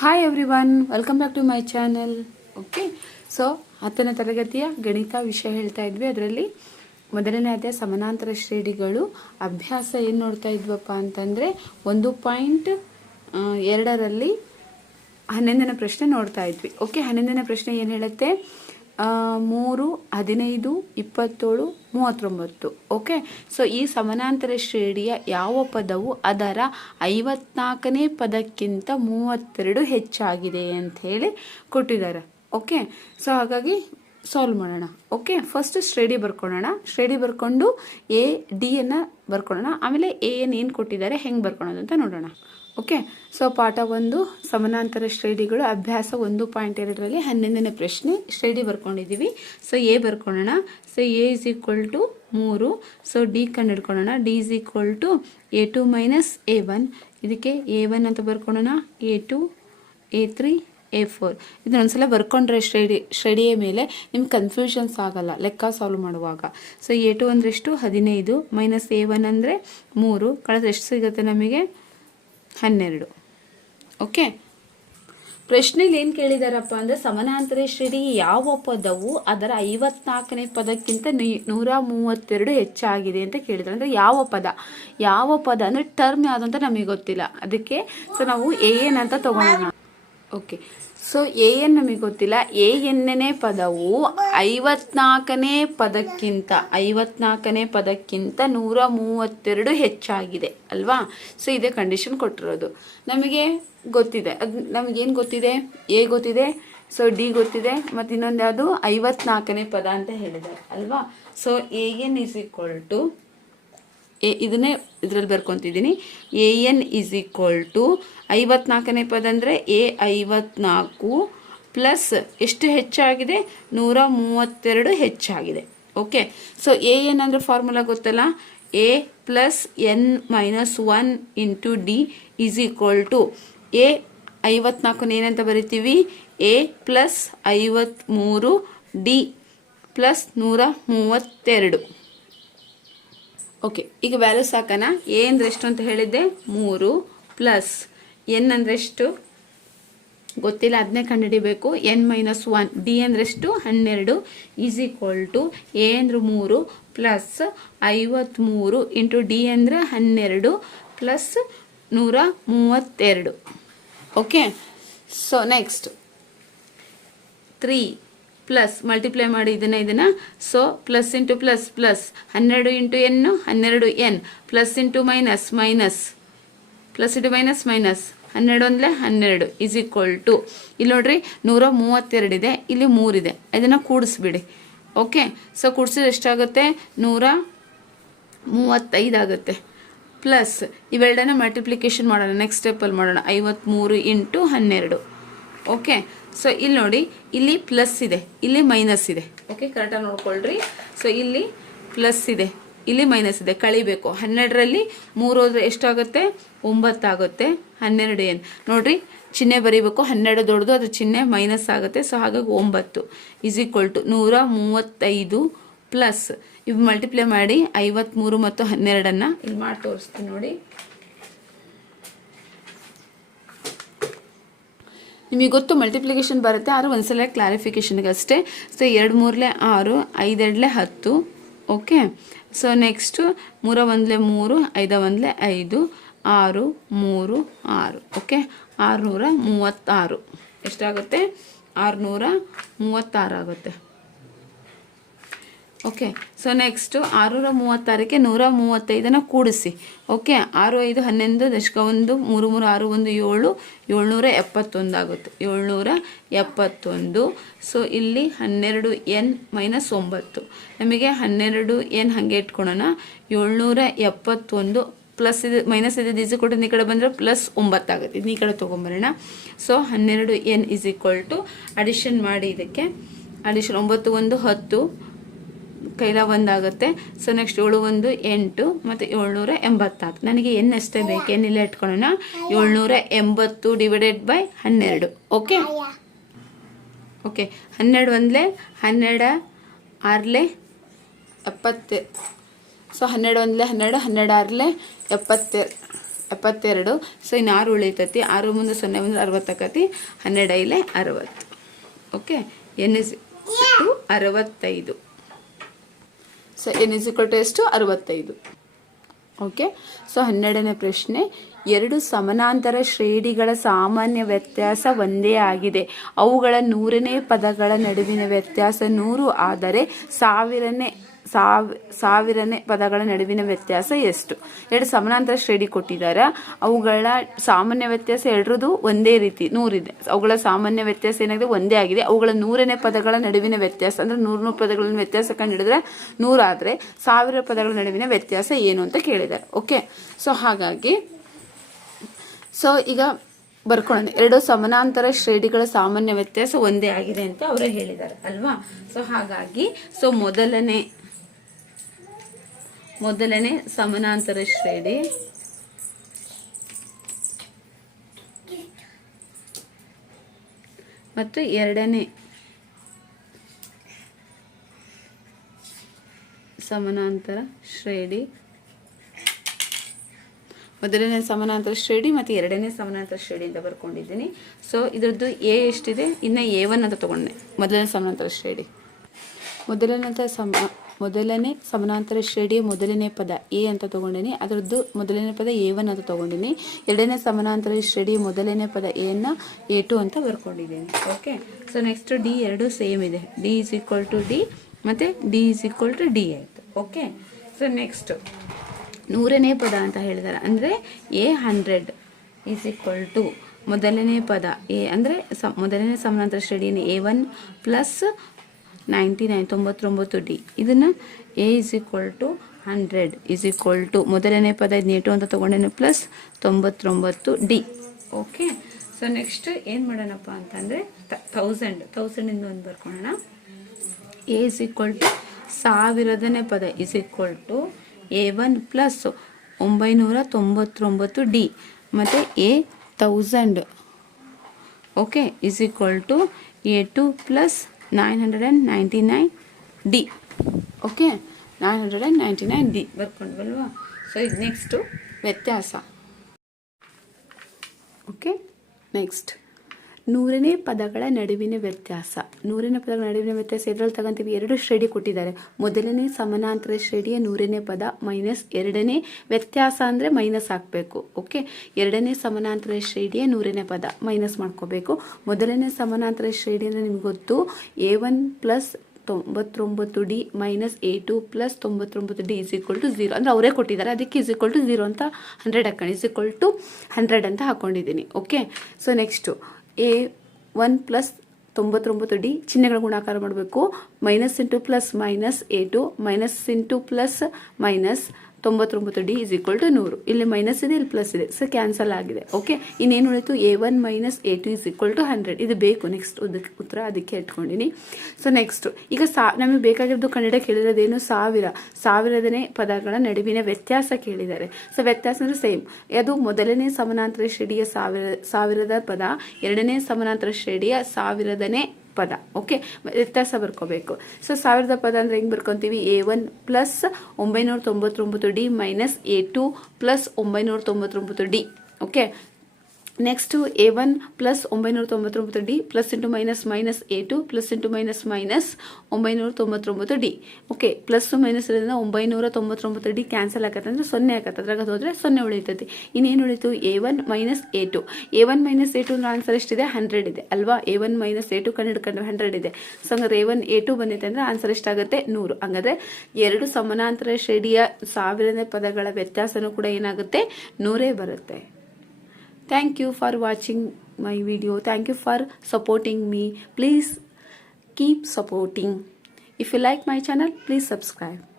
Hi everyone welcome back to my channel okay so ಹತ್ತನೇ ತರಗತಿಯ ಗಣಿತ ವಿಷಯ ಹೇಳ್ತಾ ಇದ್ವಿ. ಅದರಲ್ಲಿ ಮೊದಲನೇ ಅಧ್ಯಾಯ ಸಮಾನಾಂತರ ಶ್ರೇಣಿಗಳು ಅಭ್ಯಾಸ ಏನು ನೋಡ್ತಾ ಇದ್ವಪ್ಪ ಅಂತಂದರೆ ಒಂದು ಪಾಯಿಂಟ್ ಎರಡರಲ್ಲಿ ಹನ್ನೊಂದನೇ ಪ್ರಶ್ನೆ ನೋಡ್ತಾ ಇದ್ವಿ. ಓಕೆ ಹನ್ನೊಂದನೇ ಪ್ರಶ್ನೆ ಏನು ಹೇಳುತ್ತೆ? ಮೂರು, ಹದಿನೈದು, ಇಪ್ಪತ್ತೇಳು, ಮೂವತ್ತೊಂಬತ್ತು. ಓಕೆ ಸೊ ಈ ಸಮಾನಾಂತರ ಶ್ರೇಣಿಯ ಯಾವ ಪದವು ಅದರ ಐವತ್ನಾಲ್ಕನೇ ಪದಕ್ಕಿಂತ ಮೂವತ್ತೆರಡು ಹೆಚ್ಚಾಗಿದೆ ಅಂತ ಹೇಳಿ ಕೊಟ್ಟಿದ್ದಾರೆ. ಓಕೆ ಸೊ ಹಾಗಾಗಿ ಸಾಲ್ವ್ ಮಾಡೋಣ. ಓಕೆ ಫಸ್ಟ್ ಶ್ರೇಣಿ ಬರ್ಕೊಳ್ಳೋಣ. ಶ್ರೇಣಿ ಬರ್ಕೊಂಡು ಎ ಡಿಯನ್ನು ಬರ್ಕೊಳ್ಳೋಣ. ಆಮೇಲೆ ಎ ಏನು ಕೊಟ್ಟಿದ್ದಾರೆ? ಹೆಂಗೆ ಬರ್ಕೊಳ್ಳೋದು ಅಂತ ನೋಡೋಣ. ಓಕೆ? ಸೊ ಪಾಠ ಒಂದು, ಸಮಾನಾಂತರ ಶ್ರೇಣಿಗಳು, ಅಭ್ಯಾಸ ಒಂದು ಪಾಯಿಂಟ್ ಎರಡರಲ್ಲಿ ಹನ್ನೊಂದನೇ ಪ್ರಶ್ನೆ. ಶ್ರೇಣಿ ಬರ್ಕೊಂಡಿದ್ದೀವಿ. So A ಬರ್ಕೊಳ್ಳೋಣ. So A is equal to ಮೂರು. ಸೊ ಡಿ ಕಂಡು ಹಿಡ್ಕೊಳ್ಳೋಣ D is equal to A two minus A one ಇದಕ್ಕೆ ಎ ಒನ್ ಅಂತ ಬರ್ಕೊಳ್ಳೋಣ. A two A three A four ಇದನ್ನೊಂದ್ಸಲ ಬರ್ಕೊಂಡ್ರೆ ಶ್ರೇಡಿ ಶ್ರೇಡಿಯ ಮೇಲೆ ನಿಮ್ಗೆ ಕನ್ಫ್ಯೂಷನ್ಸ್ ಆಗಲ್ಲ. ಲೆಕ್ಕ ಸಾಲ್ವ್ ಮಾಡುವಾಗ. ಸೊ ಎ ಟು ಅಂದ್ರೆ ಎಷ್ಟು? ಹದಿನೈದು. ಮೈನಸ್ ಎ ಒನ್ ಅಂದರೆ ಮೂರು. ಕಳೆದ್ರೆ ಎಷ್ಟು ಸಿಗುತ್ತೆ ನಮಗೆ? ಹನ್ನೆರಡು. ಓಕೆ? ಪ್ರಶ್ನೆಯಲ್ಲಿ ಏನು ಕೇಳಿದಾರಪ್ಪ ಅಂದರೆ ಸಮಾನಾಂತರ ಶ್ರೇಣಿ ಯಾವ ಪದವು ಅದರ ಐವತ್ನಾಲ್ಕನೇ ಪದಕ್ಕಿಂತ ನೂರ ಮೂವತ್ತೆರಡು ಹೆಚ್ಚಾಗಿದೆ ಅಂತ ಕೇಳಿದ್ರು. ಅಂದರೆ ಯಾವ ಪದ? ಯಾವ ಪದ ಅಂದರೆ ಟರ್ಮ್ ಯಾವುದು ಅಂತ ನಮಗೆ ಗೊತ್ತಿಲ್ಲ. ಅದಕ್ಕೆ ಸೊ ನಾವು ಏನಂತ ತಗೊಳ್ಳೋಣ ಓಕೆ ಸೊ ಎ ಎನ್ ನಮಗೆ ಗೊತ್ತಿಲ್ಲ. ಎ ಎನ್ನೇ ಪದವು ಐವತ್ನಾಲ್ಕನೇ ಪದಕ್ಕಿಂತ ಐವತ್ನಾಲ್ಕನೇ ಪದಕ್ಕಿಂತ ನೂರ ಮೂವತ್ತೆರಡು ಹೆಚ್ಚಾಗಿದೆ, ಅಲ್ವಾ? ಸೊ ಇದೇ ಕಂಡೀಷನ್ ಕೊಟ್ಟಿರೋದು. ನಮಗೆ ಗೊತ್ತಿದೆ. ಅದು ನಮಗೇನು ಗೊತ್ತಿದೆ? ಎ ಗೊತ್ತಿದೆ. ಸೊ ಡಿ ಗೊತ್ತಿದೆ. ಮತ್ತು ಇನ್ನೊಂದು ಯಾವುದು? ಐವತ್ನಾಲ್ಕನೇ ಪದ ಅಂತ ಹೇಳಿದ್ದಾರೆ, ಅಲ್ವಾ? So A N equal to A, ಇದನ್ನೇ ಇದರಲ್ಲಿ ಬರ್ಕೊತಿದ್ದೀನಿ. A, N is equal to ಐವತ್ನಾಲ್ಕನೇ ಪದ ಅಂದರೆ ಎ, ಐವತ್ನಾಲ್ಕು ಪ್ಲಸ್ ಎಷ್ಟು ಹೆಚ್ಚಾಗಿದೆ? ನೂರ ಮೂವತ್ತೆರಡು ಹೆಚ್ಚಾಗಿದೆ. ಓಕೆ ಸೊ ಎ, ಎನ್ ಅಂದರೆ ಫಾರ್ಮುಲಾ ಗೊತ್ತಲ್ಲ? A plus N minus one into D is equal to A ಐವತ್ನಾಲ್ಕನ ಏನಂತ ಬರಿತೀವಿ? ಎ ಪ್ಲಸ್ ಐವತ್ತ್ಮೂರು ಡಿ ಪ್ಲಸ್ ನೂರ ಮೂವತ್ತೆರಡು. ಓಕೆ ಈಗ ವ್ಯಾಲ್ಯೂ ಹಾಕೋಣ ಎ ಅಂದ್ರೆ ಎಷ್ಟು ಅಂತ ಹೇಳಿದ್ದೆ? ಮೂರು ಪ್ಲಸ್ ಎನ್ ಅಂದ್ರೆ ಎಷ್ಟು ಗೊತ್ತಿಲ್ಲ ಅದನ್ನೇ ಕಂಡುಹಿಡಿಬೇಕು. ಎನ್ ಮೈನಸ್ ಒನ್ ಡಿ ಅಂದ್ರೆ ಎಷ್ಟು ಹನ್ನೆರಡು ಈಸ್ ಈಕ್ವಲ್ ಟು ಎ ಅಂದ್ರೆ ಮೂರು ಪ್ಲಸ್ ಐವತ್ತ್ಮೂರು ಇಂಟು ಡಿ ಅಂದರೆ ಹನ್ನೆರಡು ಪ್ಲಸ್ ನೂರ ಮೂವತ್ತೆರಡು. Okay so next three plus multiply ಮಾಡಿ ಇದನ್ನ ಇದನ್ನ. So plus into plus plus ಹನ್ನೆರಡು ಇಂಟು ಎನ್ನು ಹನ್ನೆರಡು N plus into minus minus plus into minus minus ಹನ್ನೆರಡು ಅಂದರೆ ಹನ್ನೆರಡು ಇಸ್ ಈಕ್ವಲ್ ಟು ಇಲ್ಲಿ ನೋಡ್ರಿ, ನೂರ ಮೂವತ್ತೆರಡಿದೆ ಇಲ್ಲಿ ಮೂರಿದೆ ಇದನ್ನು ಕೂಡಿಸ್ಬಿಡಿ. ಓಕೆ ಸೊ ಕೂಡಿಸಿದ್ರೆ ಎಷ್ಟಾಗುತ್ತೆ? ನೂರ ಮೂವತ್ತೈದು ಆಗುತ್ತೆ. ಪ್ಲಸ್ ಇವೆರಡನ್ನ ಮಲ್ಟಿಪ್ಲಿಕೇಶನ್ ಮಾಡೋಣ. ನೆಕ್ಸ್ಟ್ ಸ್ಟೆಪ್ಪಲ್ಲಿ ಮಾಡೋಣ. ಐವತ್ತ್ಮೂರು ಇಂಟು ಹನ್ನೆರಡು. ಓಕೆ ಸೊ ಇಲ್ಲಿ ನೋಡಿ, ಇಲ್ಲಿ ಪ್ಲಸ್ ಇದೆ. ಇಲ್ಲಿ ಮೈನಸ್ ಇದೆ. ಓಕೆ ಕರೆಕ್ಟಾಗಿ ನೋಡ್ಕೊಳ್ರಿ. ಸೊ ಇಲ್ಲಿ ಪ್ಲಸ್ ಇದೆ. ಇಲ್ಲಿ ಮೈನಸ್ ಇದೆ. ಕಳಿಬೇಕು. ಹನ್ನೆರಡರಲ್ಲಿ ಮೂರು ಹೋದ್ರೆ ಎಷ್ಟಾಗುತ್ತೆ? ಒಂಬತ್ತಾಗುತ್ತೆ. ಹನ್ನೆರಡು ಏನು? ನೋಡ್ರಿ, ಚಿಹ್ನೆ ಬರೀಬೇಕು. ಹನ್ನೆರಡು ದೊಡ್ಡದು ಅದ್ರ ಚಿಹ್ನೆ ಮೈನಸ್ ಆಗುತ್ತೆ. ಸೊ ಹಾಗಾಗಿ ಒಂಬತ್ತು. ಈಸ್ ಈಕ್ವಲ್ ಟು ನೂರ ಮೂವತ್ತೈದು ಪ್ಲಸ್ ಇವು ಮಲ್ಟಿಪ್ಲೈ ಮಾಡಿ ಐವತ್ತ್ಮೂರು ಮತ್ತು ಹನ್ನೆರಡನ್ನು ಇಲ್ಲಿ ಮಾಡಿ ತೋರಿಸ್ತೀನಿ ನೋಡಿ. ನಿಮಗೆ ಗೊತ್ತು ಮಲ್ಟಿಪ್ಲಿಕೇಶನ್ ಬರುತ್ತೆ, ಆರು ಒಂದ್ಸಲ ಕ್ಲಾರಿಫಿಕೇಷನ್ಗೆ ಅಷ್ಟೇ. ಸೊ ಎರಡು ಮೂರಲೆ ಆರು, ಐದೆರಡಲೆ ಹತ್ತು ಓಕೆ ಸೊ ನೆಕ್ಸ್ಟು ಮೂರ ಒಂದಲೆ ಮೂರು, ಐದ ಒಂದಲೆ ಐದು, ಆರು ಮೂರು, ಆರು ಓಕೆ ಆರುನೂರ ಮೂವತ್ತಾರು. ಎಷ್ಟಾಗುತ್ತೆ? ಆರುನೂರ ಮೂವತ್ತಾರು ಆಗುತ್ತೆ. ಓಕೆ ಸೊ ನೆಕ್ಸ್ಟು ಆರುನೂರ ಮೂವತ್ತಾರಕ್ಕೆ ನೂರ ಮೂವತ್ತೈದನ್ನು ಕೂಡಿಸಿ. ಓಕೆ ಆರು ಐದು ಹನ್ನೊಂದು ದಶಕ ಒಂದು ಮೂರು ಮೂರು ಆರು ಒಂದು ಏಳು, ಏಳ್ನೂರ ಎಪ್ಪತ್ತೊಂದು ಆಗುತ್ತೆ. ಏಳ್ನೂರ ಎಪ್ಪತ್ತೊಂದು. ಸೊ ಇಲ್ಲಿ ಹನ್ನೆರಡು ಎನ್ ಮೈನಸ್ ಒಂಬತ್ತು. ನಮಗೆ ಹನ್ನೆರಡು ಎನ್ ಹಾಗೆ ಇಟ್ಕೊಳೋಣ. ಏಳ್ನೂರ ಎಪ್ಪತ್ತೊಂದು ಪ್ಲಸ್ ಇದು ಮೈನಸ್ ಇದು ಈಸ್ ಈಕ್ವಲ್ ಟು ಈ ಕಡೆ ಬಂದರೆ ಪ್ಲಸ್ ಒಂಬತ್ತಾಗುತ್ತೆ ಇದನ್ನ ಈ ಕಡೆ ತೊಗೊಂಬರೋಣ. ಸೊ ಹನ್ನೆರಡು N is equal to addition ಮಾಡಿ ಇದಕ್ಕೆ. ಅಡಿಷನ್ ಒಂಬತ್ತು, ಒಂದು, ಹತ್ತು. ಕೈಲ ಒಂದಾಗುತ್ತೆ. ಸೊ ನೆಕ್ಸ್ಟ್ ಏಳು ಒಂದು ಎಂಟು ಮತ್ತು ಏಳ್ನೂರ ಎಂಬತ್ತಾರು ನನಗೆ ಎನ್ ಅಷ್ಟೇ ಬೇಕು. ಏನಿಲ್ಲ ಇಟ್ಕೊಳ್ಳೋಣ. ಏಳ್ನೂರ ಎಂಬತ್ತು ಡಿವೈಡೆಡ್ ಬೈ ಹನ್ನೆರಡು. ಓಕೆ ಓಕೆ ಹನ್ನೆರಡು ಒಂದಲೆ ಹನ್ನೆರಡು ಆರಲೆ ಎಪ್ಪತ್ತೆ. ಸೊ ಹನ್ನೆರಡು ಒಂದಲೆ ಹನ್ನೆರಡು ಹನ್ನೆರಡು ಆರಲೆ ಎಪ್ಪತ್ತೆ ಎಪ್ಪತ್ತೆರಡು. ಸೊ ಇನ್ನು ಆರು ಉಳಿತೈತಿ. ಆರು ಮುಂದೆ ಸೊನ್ನೆ ಮುಂದೆ ಅರವತ್ತಾಕತಿ. ಹನ್ನೆರಡು ಐಲೆ ಅರವತ್ತು. ಓಕೆ ಎನ್ ಎಸ್ ಟು ಅರವತ್ತೈದು. ಸೊ ಎನ್ ಇಸ್ ಟು ಎಷ್ಟು ಅರವತ್ತೈದು. ಓಕೆ ಸೊ ಹನ್ನೆರಡನೇ ಪ್ರಶ್ನೆ. ಎರಡು ಸಮಾನಾಂತರ ಶ್ರೇಣಿಗಳ ಸಾಮಾನ್ಯ ವ್ಯತ್ಯಾಸ ಒಂದೇ ಆಗಿದೆ. ಅವುಗಳ ನೂರನೇ ಪದಗಳ ನಡುವಿನ ವ್ಯತ್ಯಾಸ ನೂರು, ಆದರೆ ಸಾವಿರನೇ ಸಾವ್ ಸಾವಿರನೇ ಪದಗಳ ನಡುವಿನ ವ್ಯತ್ಯಾಸ ಎಷ್ಟು? ಎರಡು ಸಮಾನಾಂತರ ಶ್ರೇಣಿ ಕೊಟ್ಟಿದ್ದಾರೆ. ಅವುಗಳ ಸಾಮಾನ್ಯ ವ್ಯತ್ಯಾಸ ಎರಡರದು ಒಂದೇ ರೀತಿ, ನೂರಿದೆ. ಅವುಗಳ ಸಾಮಾನ್ಯ ವ್ಯತ್ಯಾಸ ಏನಾಗಿದೆ? ಒಂದೇ ಆಗಿದೆ. ಅವುಗಳ ನೂರನೇ ಪದಗಳ ನಡುವಿನ ವ್ಯತ್ಯಾಸ, ಅಂದ್ರೆ ನೂರು ನೂರು ಪದಗಳ ವ್ಯತ್ಯಾಸ ಕಂಡುಹಿಡಿದ್ರೆ ನೂರಾದರೆ ಸಾವಿರ ಪದಗಳ ನಡುವಿನ ವ್ಯತ್ಯಾಸ ಏನು ಅಂತ ಕೇಳಿದ್ದಾರೆ. ಓಕೆ ಸೊ ಹಾಗಾಗಿ ಸೊ ಈಗ ಬರ್ಕೊಳ್ಳೋಣ. ಎರಡು ಸಮಾನಾಂತರ ಶ್ರೇಣಿಗಳ ಸಾಮಾನ್ಯ ವ್ಯತ್ಯಾಸ ಒಂದೇ ಆಗಿದೆ ಅಂತ ಅವರು ಹೇಳಿದ್ದಾರೆ, ಅಲ್ವಾ? ಸೊ ಹಾಗಾಗಿ ಸೊ ಮೊದಲನೇ ಮೊದಲನೇ ಸಮಾನಾಂತರ ಶ್ರೇಣಿ. ಮತ್ತು ಎರಡನೇ ಸಮಾನಾಂತರ ಶ್ರೇಣಿ. ಮೊದಲನೇ ಸಮಾನಾಂತರ ಶ್ರೇಣಿ ಮತ್ತು ಎರಡನೇ ಸಮಾನಾಂತರ ಶ್ರೇಣಿ ಅಂತ ಬರ್ಕೊಂಡಿದ್ದೀನಿ. ಸೊ ಇದರದ್ದು ಎ ಎಷ್ಟಿದೆ? ಇನ್ನು ಎ ಒನ್ ಅಂತ ತಗೊಂಡೆ. ಮೊದಲನೇ ಸಮಾನಾಂತರ ಶ್ರೇಣಿ. ಮೊದಲನೇ ಸಮ ಮೊದಲನೇ ಸಮಾನಾಂತರ ಶ್ರೇಣಿಯ ಮೊದಲನೇ ಪದ ಎ ಅಂತ ತಗೊಂಡಿನಿ. ಅದರದ್ದು ಮೊದಲನೇ ಪದ ಎ ಒನ್ ಅಂತ ತಗೊಂಡಿನಿ. ಎರಡನೇ ಸಮಾನಾಂತರ ಶ್ರೇಣಿಯ ಮೊದಲನೇ ಪದ ಎನ್ನ ಎ ಟು ಅಂತ ಬರ್ಕೊಂಡಿದ್ದೀನಿ. ಓಕೆ ಸೊ ನೆಕ್ಸ್ಟ್ ಡಿ ಎರಡು ಸೇಮ್ ಇದೆ. D is equal to D ಮತ್ತು D is equal to D ಆಯಿತು. ಓಕೆ ಸೊ ನೆಕ್ಸ್ಟ್ ನೂರನೇ ಪದ ಅಂತ ಹೇಳಿದ್ದಾರೆ ಅಂದರೆ A hundred is equal to ಮೊದಲನೇ ಪದ ಎ ಅಂದರೆ ಸ, ಮೊದಲನೇ ಸಮಾನಾಂತರ ಶ್ರೇಣಿಯನ್ನು A one plus ninety nine ತೊಂಬತ್ತೊಂಬತ್ತು ಡಿ. ಇದನ್ನು A is equal to hundred is equal to ಮೊದಲನೇ ಪದ ಇದನ್ನೇಟು ಅಂತ ತೊಗೊಂಡೇನೆ ಪ್ಲಸ್ ತೊಂಬತ್ತೊಂಬತ್ತು ಡಿ. ಓಕೆ ಸೊ ನೆಕ್ಸ್ಟ್ ಏನು ಮಾಡೋಣಪ್ಪ ಅಂತಂದರೆ ತೌಸಂಡ್ ತೌಸಂಡಿಂದ ಒಂದು ಬರ್ಕೊಳ್ಳೋಣ ಎ ಇಸ್ ಈಕ್ವಲ್ ಟು ಸಾವಿರದನೇ ಪದ is equal to A one plus ಒಂಬೈನೂರ ತೊಂಬತ್ತೊಂಬತ್ತು ಡಿ. ಮತ್ತು A thousand okay is equal to A two plus nine hundred and ninety nine D. Okay? Nine hundred and ninety nine D. ಬರ್ಕೊಂಡ್ವಲ್ವಾ? So ಇದು next ವ್ಯತ್ಯಾಸ. Okay? Next ನೂರನೇ ಪದಗಳ ನಡುವಿನ ವ್ಯತ್ಯಾಸ. ನೂರನೇ ಪದಗಳ ನಡುವಿನ ವ್ಯತ್ಯಾಸ ಎದರಲ್ಲಿ ತಗೊಂತೀವಿ? ಎರಡು ಶ್ರೇಣಿ ಕೊಟ್ಟಿದ್ದಾರೆ. ಮೊದಲನೇ ಸಮಾನಾಂತರ ಶ್ರೇಣಿಯ ನೂರನೇ ಪದ ಮೈನಸ್ ಎರಡನೇ ವ್ಯತ್ಯಾಸ ಅಂದರೆ ಮೈನಸ್ ಹಾಕಬೇಕು. ಓಕೆ? ಎರಡನೇ ಸಮಾನಾಂತರ ಶ್ರೇಣಿಯ ನೂರನೇ ಪದ ಮೈನಸ್ ಮಾಡ್ಕೋಬೇಕು. ಮೊದಲನೇ ಸಮಾನಾಂತರ ಶ್ರೇಣಿ ಅಂದರೆ ನಿಮ್ಗೆ ಗೊತ್ತು, ಎ ಒನ್ ಪ್ಲಸ್ ತೊಂಬತ್ತೊಂಬತ್ತು d minus a two plus ತೊಂಬತ್ತೊಂಬತ್ತು d is equal to zero. ಅಂದರೆ ಅವರೇ ಕೊಟ್ಟಿದ್ದಾರೆ. ಅದಕ್ಕೆ ಇಸ್ ಈಕ್ವಲ್ ಟು ಝೀರೋ ಅಂತ ಹಂಡ್ರೆಡ್ ಹಾಕೊಂಡು ಇಸ್ ಈಕ್ವಲ್ ಟು ಹಂಡ್ರೆಡ್ ಅಂತ ಹಾಕೊಂಡಿದ್ದೀನಿ. Okay? So next a one plus ತೊಂಬತ್ತೊಂಬತ್ತು ಡಿ ಚಿಹ್ನೆಗಳ ಗುಣಾಕಾರ ಮಾಡಬೇಕು. Minus into plus minus a two minus into plus minus ತೊಂಬತ್ತೊಂಬತ್ತು ಡಿ ಇಸ್ ಈಕ್ವಲ್ ಟು ನೂರು. ಇಲ್ಲಿ ಮೈನಸ್ ಇದೆ, ಇಲ್ಲಿ ಪ್ಲಸ್ ಇದೆ. ಸೊ ಕ್ಯಾನ್ಸಲ್ ಆಗಿದೆ. ಓಕೆ ಇನ್ನೇನು ಉಳಿತು? A one minus a two is equal to hundred ಇದು ಬೇಕು. ನೆಕ್ಸ್ಟ್ ಅದಕ್ಕೆ ಉತ್ತರ ಅದಕ್ಕೆ ಇಟ್ಕೊಂಡಿನಿ. ಸೊ ನೆಕ್ಸ್ಟ್ ಈಗ ಸಾ ನಮಗೆ ಬೇಕಾಗಿರೋದು ಕನ್ನಡ ಕೇಳಿರೋದೇನು? ಸಾವಿರ. ಸಾವಿರದನೇ ಪದಗಳ ನಡುವಿನ ವ್ಯತ್ಯಾಸ ಕೇಳಿದ್ದಾರೆ. ಸೊ ವ್ಯತ್ಯಾಸ ಅಂದರೆ ಸೇಮ್ ಅದು ಮೊದಲನೇ ಸಮಾನಾಂತರ ಶ್ರೇಡಿಯ ಸಾವಿರ ಸಾವಿರದ ಪದ, ಎರಡನೇ ಸಮಾನಾಂತರ ಶ್ರೇಡಿಯ ಸಾವಿರದನೇ ಪದ ಓಕೆ ವ್ಯತ್ಯಾಸ ಬರ್ಕೋಬೇಕು. ಸೊ ಸಾವಿರದ ಪದ ಅಂದ್ರೆ ಹೆಂಗೆ ಬರ್ಕೊಂತೀವಿ? ಎ ಒನ್ ಪ್ಲಸ್ ಒಂಬೈನೂರ ತೊಂಬತ್ತೊಂಬತ್ತು d minus a two plus ಒಂಬೈನೂರ ತೊಂಬತ್ತೊಂಬತ್ತು d okay next a one plus ಒಂಬೈನೂರ ತೊಂಬತ್ತೊಂಬತ್ತು d plus into minus minus a two plus into minus minus ಒಂಬೈನೂರ ತೊಂಬತ್ತೊಂಬತ್ತು ಡಿ ಓಕೆ ಪ್ಲಸ್ ಮೈನಸ್ ಇರೋದ್ರಿಂದ ಒಂಬೈನೂರ ತೊಂಬತ್ತೊಂಬತ್ತು ಡಿ ಕ್ಯಾನ್ಸಲ್ ಆಗತ್ತೆ ಅಂದರೆ ಸೊನ್ನೆ ಆಗತ್ತೆ. ಅದ್ರಾಗ ಹೋದರೆ ಸೊನ್ನೆ ಉಳಿತೈತಿ ಇನ್ನೇನು ಉಳಿತು? A one minus a two a one minus a two ಅಂದ್ರೆ ಆನ್ಸರ್ ಎಷ್ಟಿದೆ? ಹಂಡ್ರೆಡ್ ಇದೆ. ಅಲ್ವಾ? A one minus a two ಕಂಡು ಹಂಡ್ರೆಡ್ ಇದೆ. ಸೊ ಹಂಗಾದ್ರೆ ಎ ಒನ್ ಎ ಟು ಬಂದೈತೆ ಅಂದರೆ ಆನ್ಸರ್ ಎಷ್ಟಾಗುತ್ತೆ? ನೂರು. ಹಂಗಾದ್ರೆ ಎರಡು ಸಮಾನಾಂತರ ಶ್ರೇಣಿಯ ಸಾವಿರನೇ ಪದಗಳ ವ್ಯತ್ಯಾಸನೂ ಕೂಡ ಏನಾಗುತ್ತೆ? ನೂರೇ ಬರುತ್ತೆ. Thank you for watching my video. Thank you for supporting me. Please keep supporting. If you like my channel please subscribe